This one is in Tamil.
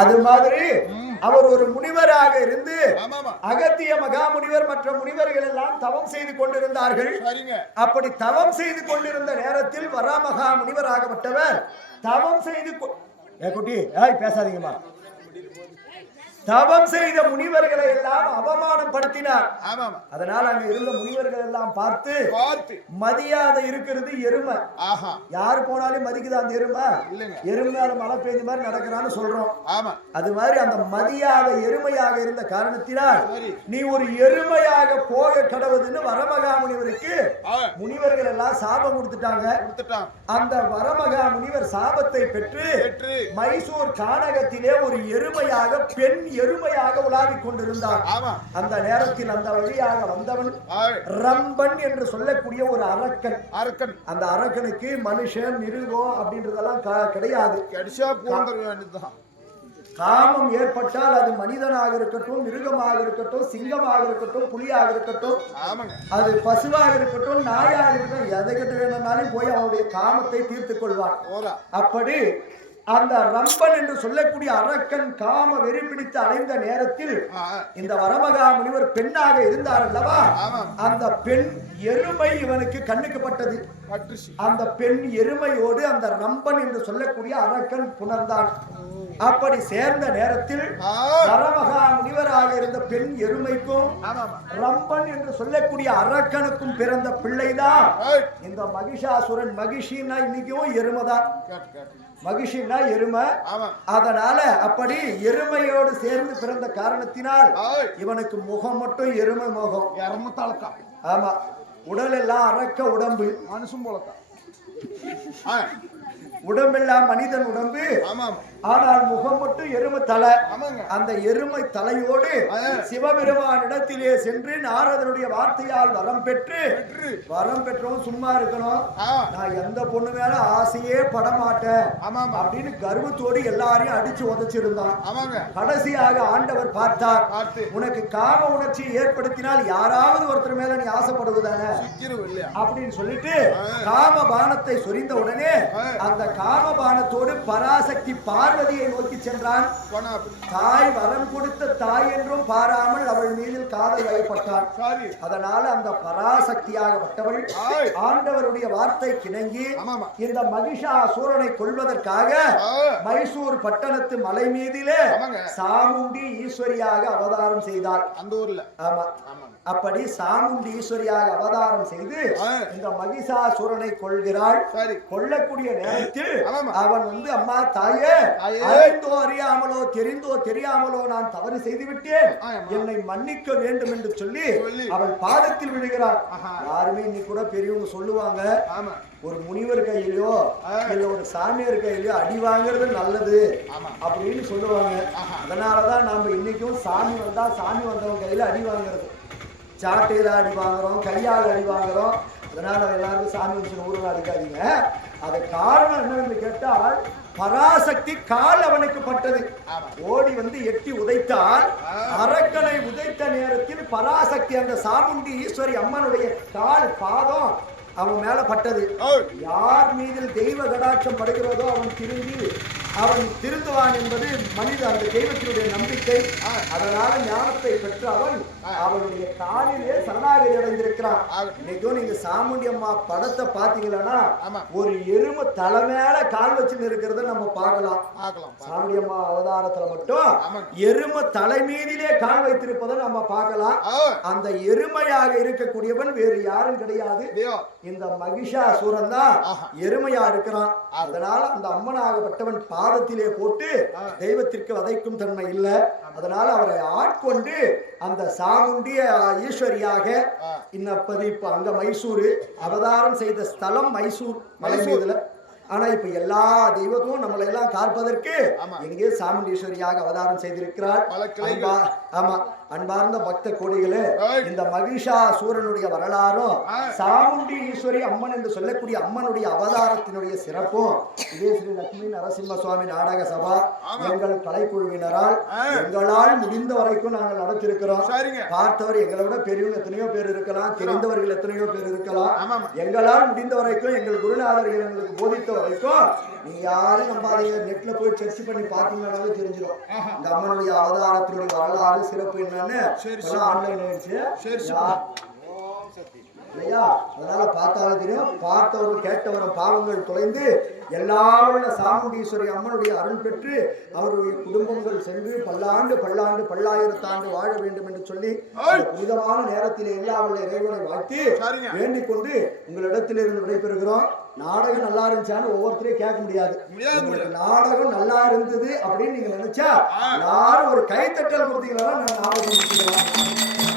அது மாதிரி அவர் ஒரு முனிவராக இருந்து அகத்திய மகா முனிவர் மற்ற முனிவர்கள் எல்லாம் தவம் செய்து கொண்டிருந்தார்கள். அப்படி தவம் செய்து கொண்டிருந்த நேரத்தில் வராமகா முனிவராகப்பட்டவர் தவம் செய்து குட்டி ஏய் பேசாதீங்கம்மா. தவம் செய்த முனிவர்களை எல்லாம் அவமானப்படுத்தினார் அதனால் அங்க இருந்த முனிவர்கள் எல்லாம் பார்த்து பார்த்து. மதியாத இருக்கிறது எருமை. ஆஹா. யாரு போனாலும் மதிக்குதா அந்த எருமை? இல்லைங்க. எருமை மேல மழை பெய்ஞ்ச மாதிரி நடக்கிறான்னு சொல்றோம். ஆமா. அது மாதிரி அந்த மதியாத எருமையாக இருந்த காரணத்தினால் நீ ஒரு எருமையாக போக கடவுதுன்னு வரமகா முனிவருக்கு முனிவர்கள் எல்லாம் சாபம் கொடுத்துட்டாங்க. அந்த வரமகா முனிவர் சாபத்தை பெற்று மைசூர் கானகத்திலே ஒரு எருமையாக பெண் எருமையாக உலாவிக் கொண்டிருந்தார் ஆமா. அந்த நேரத்தில் அந்த வழியாக வந்தவன் ரம்பன் என்று சொல்லக்கூடிய ஒரு அரக்கன். அரக்கன். அந்த அரக்கனுக்கு மனுஷன் மிருகம் அப்படின்றதெல்லாம் கிடையாது. கடிச்சா வேண்டியதுதான் காமம் ஏற்பட்டால் அது மனிதனாக இருக்கட்டும் மிருகமாக இருக்கட்டும் சிங்கமாக இருக்கட்டும் புலியாக இருக்கட்டும். அது பசுவாக இருக்கட்டும் நாயாக இருக்கட்டும் எதை கிட்ட வேணும்னாலும் போய் அவனுடைய காமத்தை தீர்த்துக் கொள்வான். அப்படி அந்த ரம்பன் என்று சொல்லக்கூடிய அரக்கன் காம வெறி பிடித்து அலைந்த நேரத்தில் இந்த வரமகா முனிவர் பெண்ணாக இருந்தார் அல்லவா. அந்த பெண் எருமை இவனுக்கு கண்ணுக்கு பட்டது. பட்டுச்சு அந்த பெண் எருமையோடு அந்த ரம்பன் என்று சொல்லக்கூடிய அரக்கன் புணர்ந்தான். அப்படி சேர்ந்த நேரத்தில் வரமகா முனிவராக இருந்த பெண் எருமைக்கும் ரம்பன் என்று சொல்லக்கூடிய அரக்கனுக்கும் பிறந்த பிள்ளைதான் இந்த மகிஷாசுரன் மகிஷின்னா இன்னைக்கும் எருமைதான் மகிஷின்னா எருமை. அதனால அப்படி எருமையோடு சேர்ந்து பிறந்த காரணத்தினால் இவனுக்கு முகம் மட்டும் எருமை முகம். ஆமா. உடல் எல்லாம் அரக்க உடம்பு. மனுஷன் ஆ, உடம்பெல்லாம் மனிதன் உடம்பு. ஆமாம். ஆனால் முகம் மட்டும் எருமை தலை. அந்த எருமை தலையோடு ஆ. சிவபெருமானிடத்திலே சென்று நாரதனுடைய வார்த்தையால் வரம் பெற்று வரம் பெற்றவன் சும்மா இருக்கணும். நான் எந்த பொண்ணு மேல ஆசையே படமாட்டேன் அப்படின்னு கர்வத்தோடு எல்லாரையும் அடிச்சு உதைச்சிருந்தான். கடைசியாக ஆண்டவர் பார்த்தார். பார்த்து. உனக்கு காம உணர்ச்சி ஏற்படுத்தினால் யாராவது ஒருத்தர் மேல நீ ஆசைப்படுவதானே? அப்படின்னு சொல்லிட்டு காம பானத்தை சொரிந்த உடனே அந்த காம பானத்தோடு பராசக்தி பார்வதியை நோக்கி சென்றான். தாய் வரம் கொடுத்த தாய் என்றும் பாராமல் அவள் மீது காதல் வயப்பட்டான் அதனால அந்த பராசக்தியாகப்பட்டவள். ஆண்டவருடைய வார்த்தை கிணங்கி இந்த மகிஷாசூரனை கொல்வதற்காக ஆ, மைசூர் பட்டணத்து மலை மீதிலே. சாமுண்டி ஈஸ்வரியாக அவதாரம் செய்தார் அந்த ஊர்ல ஆமா அப்படி சாமுண்டி ஈஸ்வரியாக அவதாரம் செய்து. இந்த மகிஷாசுரனை கொள்கிறாள் சரி கொல்லக்கூடிய நேரத்தில். அவன் வந்து அம்மா தாயே. அறிந்தோ அறியாமலோ தெரிந்தோ தெரியாமலோ நான் தவறு செய்து விட்டேன். என்னை மன்னிக்க வேண்டும் என்று சொல்லி. அவள் பாதத்தில் விழுகிறாள் ஆஹா. யாருமே இன்னைக்கு கூட பெரியவங்க சொல்லுவாங்க ஒரு முனிவர் கையிலயோ. இல்ல ஒரு சாமியார் கையிலயோ அடி வாங்குறது நல்லது அப்படின்னு சொல்லுவாங்க. அதனாலதான் நாம இன்னைக்கும் சாமி வந்தா சாமி வந்தவங்க கையில அடி வாங்குறது சாட்டையில அடி வாங்குறோம் கையால் அடி வாங்குறோம் அதனால எல்லாருக்கும் சாமி வச்சு ஊருங்க அடிக்காதீங்க. அது காரணம் என்னன்னு கேட்டால் பராசக்தி கால் அவனுக்கு பட்டது. ஓடி வந்து எட்டி உதைத்தால் அரக்கனை உதைத்த நேரத்தில் பராசக்தி அந்த சாமுண்டி ஈஸ்வரி அம்மனுடைய கால் பாதம் அவன் மேல பட்டது. யார் மீதில் தெய்வ கடாட்சம் படுகிறதோ அவன் திரும்பி அவன் திருந்துவான் என்பது மனித அந்த தெய்வத்தினுடைய நம்பிக்கை அதனால ஞானத்தை பெற்ற அவன் அவனுடைய காலிலே சரணாகதி அடைந்திருக்கிறான். இன்னைக்கும் நீங்க சாமுண்டி அம்மா படத்தை பாத்தீங்கன்னா. ஒரு எருமை தலை மேல கால் வச்சுன்னு இருக்கிறத நம்ம பார்க்கலாம். சாமுண்டி அம்மா அவதாரத்துல மட்டும். எருமை தலை மீதிலே கால் வைத்திருப்பதை நம்ம பார்க்கலாம் அந்த எருமையாக இருக்கக்கூடியவன் வேறு யாரும் கிடையாது இந்த மகிஷாசுரன் தான் ஆஹா. எருமையா இருக்கிறான் அதனால அந்த அம்மனாகப்பட்டவன் பாதத்திலே போட்டு தெய்வத்திற்கு வதைக்கும் தன்மை இல்ல அதனால அவரை ஆட்கொண்டு அந்த சாமுண்டிய ஈஸ்வரியாக. இன்னப்பது இப்ப அங்க மைசூரு அவதாரம் செய்த ஸ்தலம் மைசூர் மலை மைசூர். மீதுல ஆனா இப்ப எல்லா தெய்வத்தும் நம்மளை எல்லாம் காப்பதற்கு. எங்கே சாமுண்டீஸ்வரியாக அவதாரம் செய்திருக்கிறார் ஆமா அன்பார்ந்த பக்த கோடிகளே. இந்த மகிஷாசூரனுடைய வரலாறும் ஆ. சாமுண்டி ஈஸ்வரி அம்மன் என்று சொல்லக்கூடிய அம்மனுடைய அவதாரத்தினுடைய சிறப்பும் இதே ஸ்ரீ லட்சுமி நரசிம்ம சுவாமி நாடக சபா. எங்கள் கலைக்குழுவினரால். எங்களால் முடிந்த வரைக்கும் நாங்கள் நடத்திருக்கிறோம் பார்த்தவர் எங்களை விட பெரியவங்க எத்தனையோ பேர் இருக்கலாம் தெரிந்தவர்கள் எத்தனையோ பேர் இருக்கலாம். எங்களால் முடிந்த வரைக்கும் எங்கள் குருநாதர்கள் எங்களுக்கு போதித்த வரைக்கும் நீ யாரும் நம்பாதீங்க. நெட்ல போய் சர்ச் பண்ணி பார்த்தீங்கன்னாவே தெரிஞ்சிடும். இந்த அம்மனுடைய அவதாரத்தினுடைய வரலாறு சிறப்பு என்னன்னு ஆன்லைன் ஆயிடுச்சு இல்லையா? அதனால பார்த்தாலே தெரியும். பார்த்தவரும் கேட்டவரும் பாவங்கள் தொலைந்து எல்லாருள்ள சாமுண்டீஸ்வரி அம்மனுடைய அருள் பெற்று அவருடைய குடும்பங்கள் சென்று பல்லாண்டு பல்லாண்டு பல்லாயிரத்தாண்டு வாழ வேண்டும் என்று சொல்லி புனிதமான நேரத்திலே எல்லா உள்ள இறைவனை வாழ்த்தி. வேண்டிக் கொண்டு உங்களிடத்திலிருந்து விடைபெறுகிறோம். நாடகம் நல்லா இருந்துச்சான்னு ஒவ்வொருத்தரையும் கேட்க முடியாது. நாடகம் நல்லா இருந்தது அப்படின்னு நீங்க நினைச்சா எல்லாரும் ஒரு கைத்தட்டல் கொடுத்தீங்கன்னா நான் நாடகம்